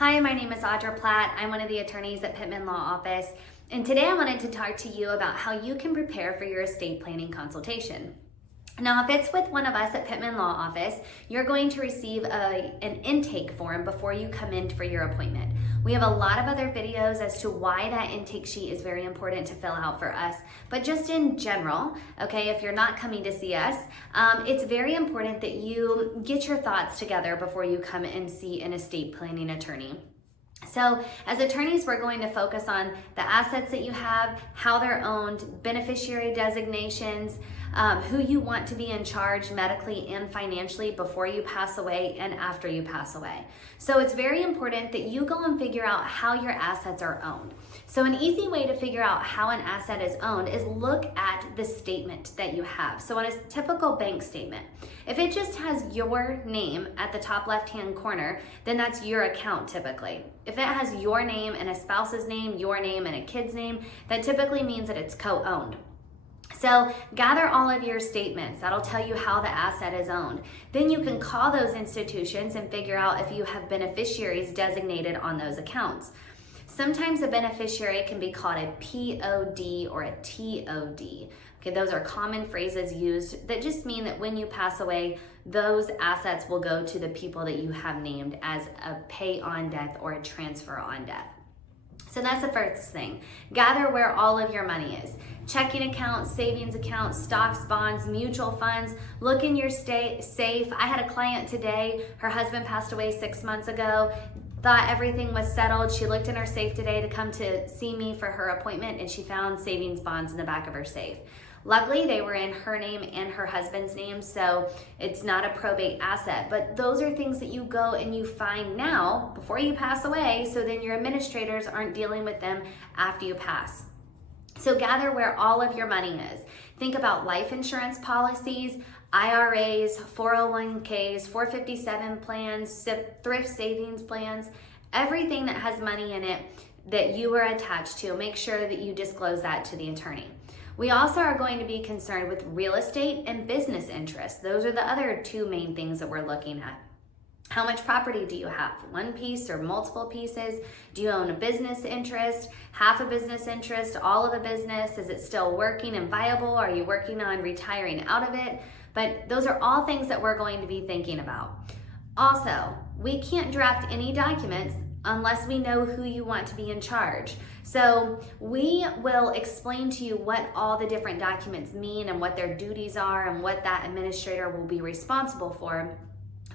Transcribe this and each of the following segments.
Hi, my name is Audra Platt. I'm one of the attorneys at Pittman Law Office, and today I wanted to talk to you about how you can prepare for your estate planning consultation. Now, if it's with one of us at Pittman Law Office, you're going to receive an intake form before you come in for your appointment. We have a lot of other videos as to why that intake sheet is very important to fill out for us, but just in general, okay, if you're not coming to see us, it's very important that you get your thoughts together before you come and see an estate planning attorney. So as attorneys, we're going to focus on the assets that you have, how they're owned, beneficiary designations, who you want to be in charge medically and financially before you pass away and after you pass away. So it's very important that you go and figure out how your assets are owned. So an easy way to figure out how an asset is owned is look at the statement that you have. So on a typical bank statement, if it just has your name at the top left-hand corner, then that's your account typically. If it has your name and a spouse's name, your name and a kid's name, that typically means that it's co-owned. So gather all of your statements. That'll tell you how the asset is owned. Then you can call those institutions and figure out if you have beneficiaries designated on those accounts. Sometimes a beneficiary can be called a POD or a TOD. Okay, those are common phrases used that just mean that when you pass away, those assets will go to the people that you have named as a pay on death or a transfer on death. So that's the first thing. Gather where all of your money is. Checking accounts, savings accounts, stocks, bonds, mutual funds. Look in your safe. I had a client today, her husband passed away 6 months ago, thought everything was settled. She looked in her safe today to come to see me for her appointment, and she found savings bonds in the back of her safe. Luckily, they were in her name and her husband's name, so it's not a probate asset. But those are things that you go and you find now before you pass away, so then your administrators aren't dealing with them after you pass. So gather where all of your money is. Think about life insurance policies, IRAs, 401ks, 457 plans, thrift savings plans, everything that has money in it that you are attached to. Make sure that you disclose that to the attorney. We also are going to be concerned with real estate and business interests. Those are the other two main things that we're looking at. How much property do you have? One piece or multiple pieces? Do you own a business interest, half a business interest, all of a business? Is it still working and viable? Are you working on retiring out of it? But those are all things that we're going to be thinking about. Also, we can't draft any documents unless we know who you want to be in charge. So we will explain to you what all the different documents mean and what their duties are and what that administrator will be responsible for.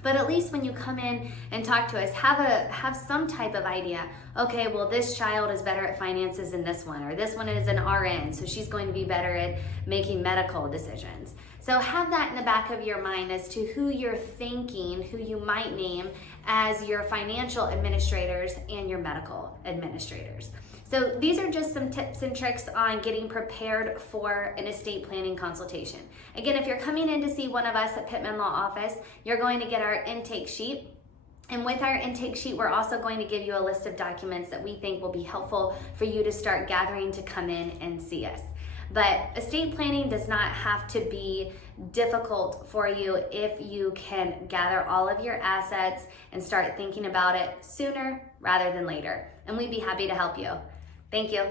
But at least when you come in and talk to us, have some type of idea. Okay, well, this child is better at finances than this one, or this one is an RN, so she's going to be better at making medical decisions. So have that in the back of your mind as to who you're thinking, who you might name as your financial administrators and your medical administrators. So these are just some tips and tricks on getting prepared for an estate planning consultation. Again, if you're coming in to see one of us at Pittman Law Office, you're going to get our intake sheet. And with our intake sheet, we're also going to give you a list of documents that we think will be helpful for you to start gathering to come in and see us. But estate planning does not have to be difficult for you if you can gather all of your assets and start thinking about it sooner rather than later. And we'd be happy to help you. Thank you.